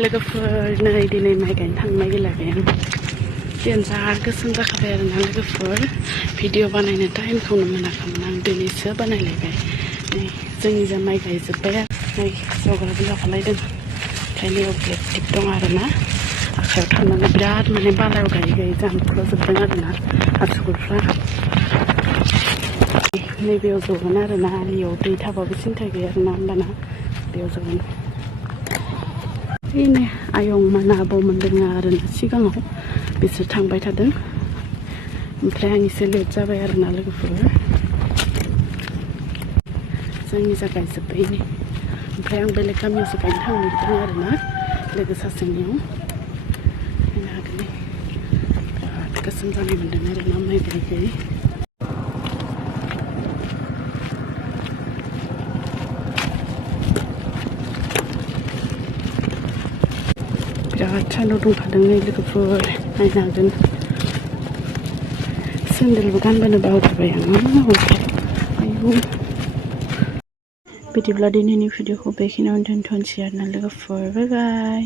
लोगोफोर नै दिनै माइ गायनो थांनो नागिरलायबाय आं देनजा गोसोम जाखाबाय आरोना लोगोफोर भिडिअ बानायनो टाइमखौनो मोनाखैमोन आं दिनैसो बानायलायबाय नै जोंनि जा माइ गायजोब्बाय आरो नै जौग्राबो लाफालायदों ओमफ्राय नैयाव ब्लेक टिप दं आरोना आखायाव थांनानै बिराद माने बालायाव गायै गायै जामख्ल'जोबदों आरोना आसुगुरफ्रा नैबेयाव जगोन आरोना आलियाव दै थाबाबो सिन्था गैया आरोना होमबाना बेयाव जगोन बेनो आयंमोन आबौमोन दङ आरोना सिगाङाव बिसोर थांबाय थादों ओमफ्राय आं एसे लेट जाबाय आरोना लोगोफोर जोंनि जा गायजोब्बाय नै ओमफ्राय आं बेलेग गामियावसो गायनो थांनो नागिरदों आरोना लोगो सासेनियाव नायनो हागोन नै बिराद गोसोम जानाय मोन्दों आरोना माइ गायै गायै बिराद सान्दुं दुंखादों नै लोगोफोर नायनो हागोन सेन्देलबो गानबोनो बावगारबाय आं आयु बिदिब्ला दिनैनि भिडिअखौ बेखिनियावनो दोनथ'नोसै आरोना लोगोफोर बाय बाय